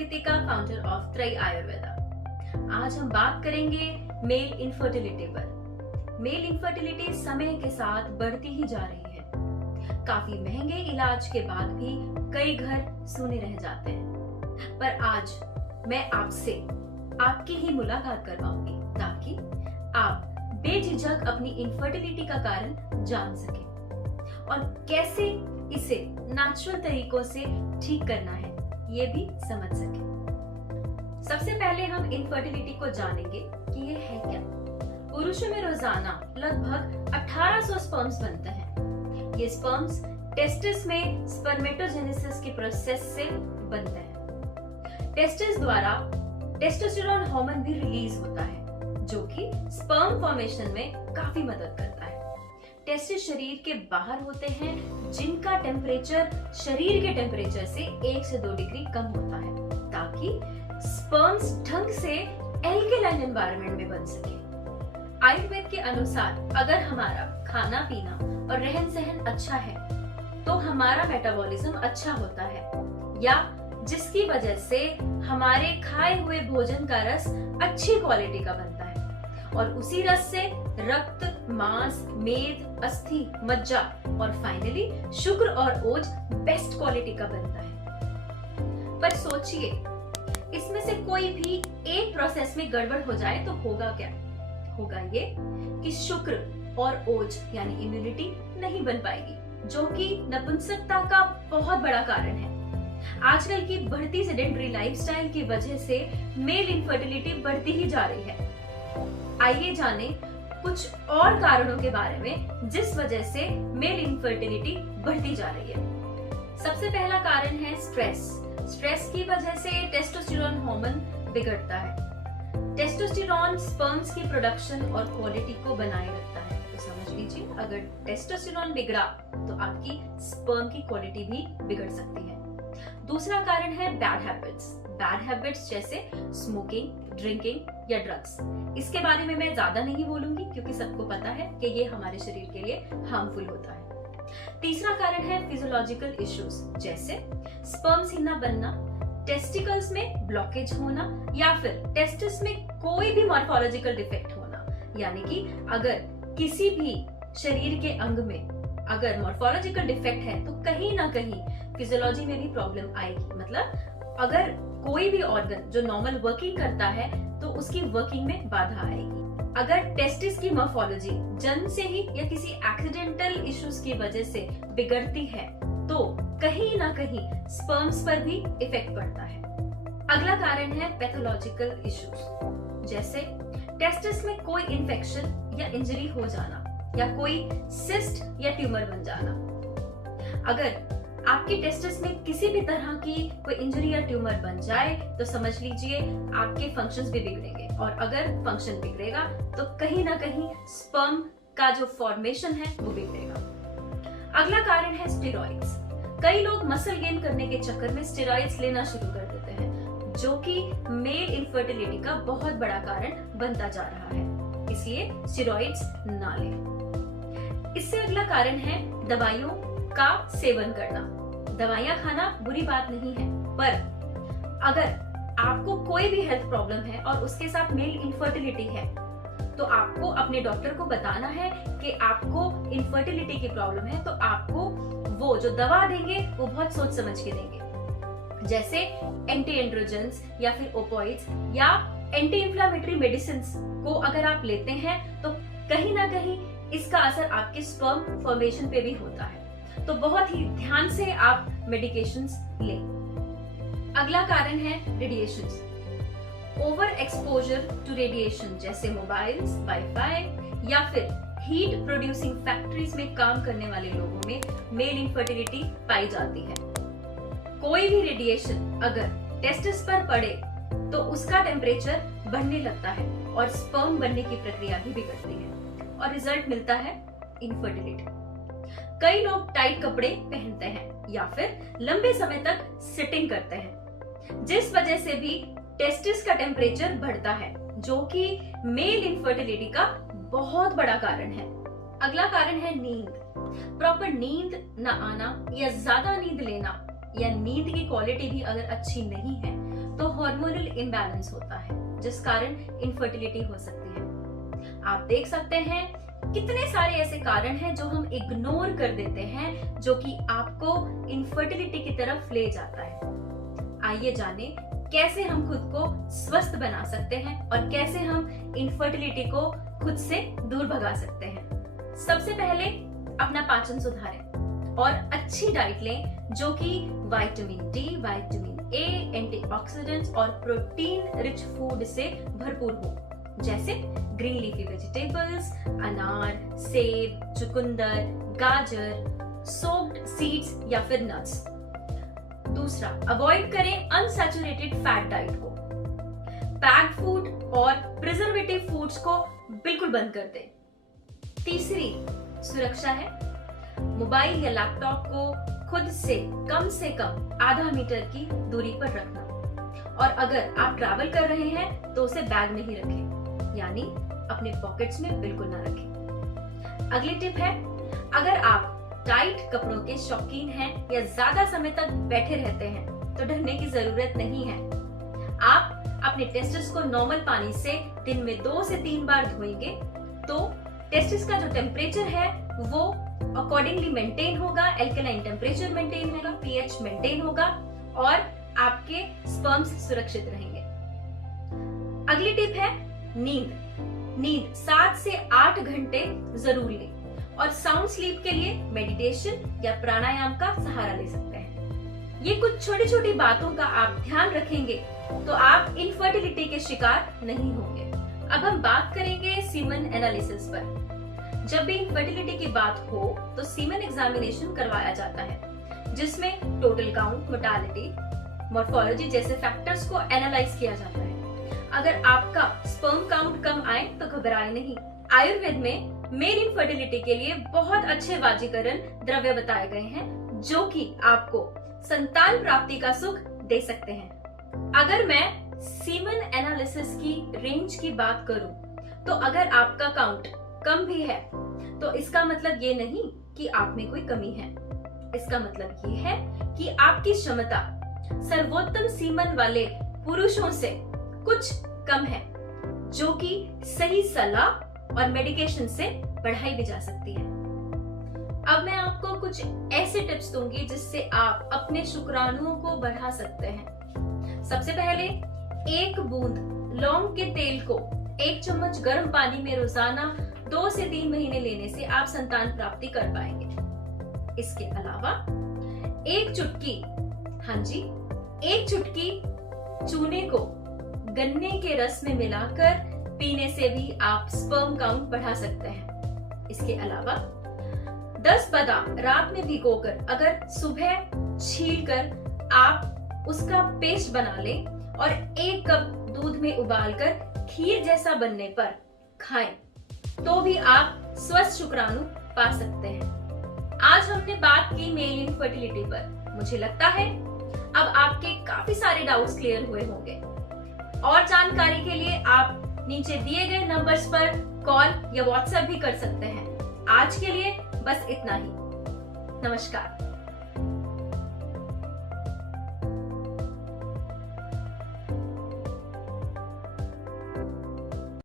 प्रकृतिका, founder of त्रय आयुर्वेदा। आज हम बात करेंगे मेल इनफर्टिलिटी पर। मेल इनफर्टिलिटी समय के साथ बढ़ती ही जा रही है। काफी महंगे इलाज के बाद भी कई घर सूने रह जाते हैं। पर आज मैं आपसे आपकी ही मुलाकात करवाऊंगी ताकि आप बेझिझक अपनी इनफर्टिलिटी का कारण जान सकें और कैसे इसे नेचुरल तरीकों से ठीक करना है ये भी समझ सकें। सबसे पहले हम इनफर्टिलिटी को जानेंगे कि ये है क्या। पुरुषों में रोजाना लगभग 1800 स्पर्म्स बनते हैं। ये स्पर्म्स टेस्टिस में स्पर्मेटोजेनेसिस की प्रोसेस से बनते हैं। टेस्टिस द्वारा टेस्टोस्टेरोन हार्मोन भी रिलीज होता है जो कि स्पर्म फॉर्मेशन में काफी मदद करता है। टेस्टिस शरीर के बाहर होते हैं जिनका टेम्परेचर शरीर के टेम्परेचर से 1 से 2 डिग्री कम होता है ताकि स्पर्म्स ढंग से एल्केलाइन एनवायरनमेंट में बन सके। आयुर्वेद के अनुसार अगर हमारा खाना पीना और रहन सहन अच्छा है तो हमारा मेटाबॉलिज्म अच्छा होता है या जिसकी वजह से हमारे खाए हुए भोजन का रस अच्छी क्वालिटी का बनता है और उसी रस से रक्त, मांस, मेद, अस्थि, मज्जा और फाइनली शुक्र और ओज बेस्ट क्वालिटी का बनता है। पर सोचिए, इसमें से कोई भी एक प्रोसेस में गड़बड़ हो जाए तो होगा क्या? होगा ये कि शुक्र और ओज यानी इम्यूनिटी नहीं बन पाएगी, जो कि नपुंसकता का बहुत बड़ा कारण है। आजकल की बढ़ती सेडेंटरी लाइफस्टाइल की वजह से मेल इनफर्टिलिटी बढ़ती ही जा रही है। आइए जाने कुछ और कारणों के बारे में जिस वजह से मेल इनफर्टिलिटी बढ़ती जा रही है। सबसे पहला कारण है स्ट्रेस। स्ट्रेस की वजह से टेस्टोस्टेरोन हार्मोन बिगड़ता है। टेस्टोस्टेरोन स्पर्म्स की प्रोडक्शन और क्वालिटी को बनाए रखता है। तो समझ लीजिए, अगर टेस्टोस्टेरोन बिगड़ा तो आपकी स्पर्म की क्वालिटी भी बिगड़ सकती है। दूसरा कारण है बैड हैबिट्स। बैड हैबिट्स जैसे स्मोकिंग, ड्रिंकिंग या ड्रग्स। इसके बारे में मैं ज्यादा नहीं बोलूंगी क्योंकि सबको पता है कि ये हमारे शरीर के लिए हार्मफुल होता है। तीसरा कारण है फिजियोलॉजिकल इश्यूज जैसे स्पर्म्स ही ना बनना, टेस्टिकल्स में ब्लॉकेज होना या फिर टेस्टिस में कोई भी मॉर्फोलॉजिकल डिफेक्ट होना। यानी कि अगर किसी भी शरीर के अंग में अगर मॉर्फोलॉजिकल डिफेक्ट है तो कहीं ना कहीं फिजियोलॉजी में भी प्रॉब्लम आएगी। मतलब अगर कोई भी ऑर्गन जो नॉर्मल वर्किंग करता है तो उसकी वर्किंग में बाधा आएगी। अगर टेस्टिस की मॉर्फोलॉजी जन्म से ही या किसी एक्सीडेंटल इश्यूज की वजह से बिगड़ती है तो कहीं ना कहीं स्पर्म्स पर भी इफेक्ट पड़ता है। अगला कारण है पैथोलॉजिकल इश्यूज जैसे टेस्टिस में कोई इन्फेक्शन या इंजरी हो जाना या कोई सिस्ट या ट्यूमर बन जाना। अगर आपकी टेस्टिस में किसी भी तरह की कोई इंजरी या ट्यूमर बन जाए तो समझ लीजिए आपके फंक्शंस भी बिगड़ेंगे और अगर फंक्शन बिगड़ेगा तो कहीं ना कहीं स्पर्म का जो फॉर्मेशन है वो बिगड़ेगा। अगला कारण है स्टेरॉइड्स। कई लोग मसल गेन करने के चक्कर में स्टेरॉइड्स लेना शुरू कर देते हैं जो कि मेल इनफर्टिलिटी का बहुत बड़ा कारण बनता जा रहा है, इसलिए स्टेरॉइड्स ना लें। इससे अगला कारण है दवाइयों का सेवन करना। दवाइयां खाना बुरी बात नहीं है, पर अगर आपको कोई भी हेल्थ प्रॉब्लम है और उसके साथ मेल इनफर्टिलिटी है तो आपको अपने डॉक्टर को बताना है कि आपको इनफर्टिलिटी की प्रॉब्लम है, तो आपको वो जो दवा देंगे वो बहुत सोच समझ के देंगे। जैसे एंटी एंड्रोजेंस या फिर ओपॉइड्स या एंटी इंफ्लेमेटरी मेडिसिन को अगर आप लेते हैं तो कहीं ना कहीं इसका असर आपके स्पर्म फॉर्मेशन पे भी होता है, तो बहुत ही ध्यान से आप मेडिकेशंस लें। अगला कारण है radiations. Over exposure to radiation जैसे मोबाइल्स, वाईफाई या फिर हीट प्रोड्यूसिंग फैक्ट्रीज में काम करने वाले लोगों में मेल इनफर्टिलिटी पाई जाती है। कोई भी रेडिएशन अगर टेस्टिस पर पड़े तो उसका टेम्परेचर बढ़ने लगता है और स्पर्म बनने की प्रक्रिया भी बिगड़ती है और रिजल्ट मिलता है इनफर्टिलिटी। कई लोग टाइट कपड़े पहनते हैं या फिर लंबे समय तक सिटिंग करते हैं जिस वजह से भी टेस्टिस का टेम्परेचर बढ़ता है जो कि मेल इनफर्टिलिटी का बहुत बड़ा कारण है। अगला कारण है नींद। प्रॉपर नींद न आना या ज्यादा नींद लेना या नींद की क्वालिटी भी अगर अच्छी नहीं है तो हार्मोनल इम्बैलेंस होता है, जिस कारण इनफर्टिलिटी हो सकती है। आप देख सकते हैं कितने सारे ऐसे कारण हैं जो हम इग्नोर कर देते हैं, जो कि आपको इनफर्टिलिटी की तरफ ले जाता है। आइए जाने कैसे हम खुद को स्वस्थ बना सकते हैं और कैसे हम इनफर्टिलिटी को खुद से दूर भगा सकते हैं। सबसे पहले अपना पाचन सुधारें और अच्छी डाइट लें, जो कि vitamin D, vitamin A, antioxidants और प्रोटीन रिच फूड से भरपूर हो, जैसे ग्रीन लीफी वेजिटेबल्स, अनार, सेब, चुकंदर, गाजर, सोक्ड सीड्स या फिर नट्स। दूसरा, अवॉइड करें अनसैचुरेटेड फैट डाइट को। पैक्ड फूड और प्रिजर्वेटिव फूड्स को बिल्कुल बंद कर दें। तीसरी सुरक्षा है, मोबाइल या लैपटॉप को खुद से कम आधा मीटर की दूरी पर रखना, और अगर आप ट्रैवल कर रहे हैं तो उसे बैग में ही रखें, यानी अपने पॉकेट्स में बिल्कुल ना रखें। अगली टिप है, अगर आप टाइट कपड़ों के शौकीन हैं या ज्यादा समय तक बैठे रहते हैं तो डरने की जरूरत नहीं है। आप अपने टेस्टिस को नॉर्मल पानी से दिन में 2 से 3 बार धोएंगे तो टेस्टिस का जो टेम्परेचर है वो अकॉर्डिंगली मेंटेन होगा, एल्कलाइन टेम्परेचर मेंटेन होगा, पीएच मेंटेन होगा और आपके स्पर्म्स सुरक्षित रहेंगे। अगली टिप है नींद 7 से 8 घंटे जरूर लें और साउंड स्लीप के लिए मेडिटेशन या प्राणायाम का सहारा ले सकते हैं। ये कुछ छोटी छोटी बातों का आप ध्यान रखेंगे तो आप इनफर्टिलिटी के शिकार नहीं होंगे। अब हम बात करेंगे सीमन एनालिसिस पर। जब भी इनफर्टिलिटी की बात हो तो सीमन एग्जामिनेशन करवाया जाता है, जिसमें टोटल काउंट, मोर्टालिटी, मॉर्फोलॉजी जैसे फैक्टर्स को एनालाइज किया जाता है। अगर आपका स्पर्म काउंट कम आए तो घबराएं नहीं। आयुर्वेद में मेल इनफर्टिलिटी के लिए बहुत अच्छे वाजीकरण द्रव्य बताए गए हैं, जो कि आपको संतान प्राप्ति का सुख दे सकते हैं। अगर मैं सीमन एनालिसिस की रेंज की बात करूं, तो अगर आपका काउंट कम भी है तो इसका मतलब ये नहीं कि आप में कोई कमी है। इसका मतलब ये है कि आपकी क्षमता सर्वोत्तम सीमन वाले पुरुषों से कुछ कम है, जो कि सही सलाह और मेडिकेशन से बढ़ाई भी जा सकती है। अब मैं आपको कुछ ऐसे टिप्स दूंगी जिससे आप अपने शुक्राणुओं को बढ़ा सकते हैं। सबसे पहले 1 बूंद लौंग के तेल को 1 चम्मच गर्म पानी में रोजाना 2 से 3 महीने लेने से आप संतान प्राप्ति कर पाएंगे। इसके अलावा 1 चुटकी चूने को गन्ने के रस में मिलाकर पीने से भी आप स्पर्म काउंट बढ़ा सकते हैं। इसके अलावा 10 बादाम रात में भिगोकर अगर सुबह छीलकर आप उसका पेस्ट बना लें और 1 कप दूध में उबालकर खीर जैसा बनने पर खाएं, तो भी आप स्वस्थ शुक्राणु पा सकते हैं। आज हमने बात की मेल इनफर्टिलिटी पर। मुझे लगता है अब आपके काफी सारे डाउट्स क्लियर हुए होंगे। और जानकारी के लिए आप नीचे दिए गए नंबर्स पर कॉल या व्हाट्सएप भी कर सकते हैं। आज के लिए बस इतना ही। नमस्कार।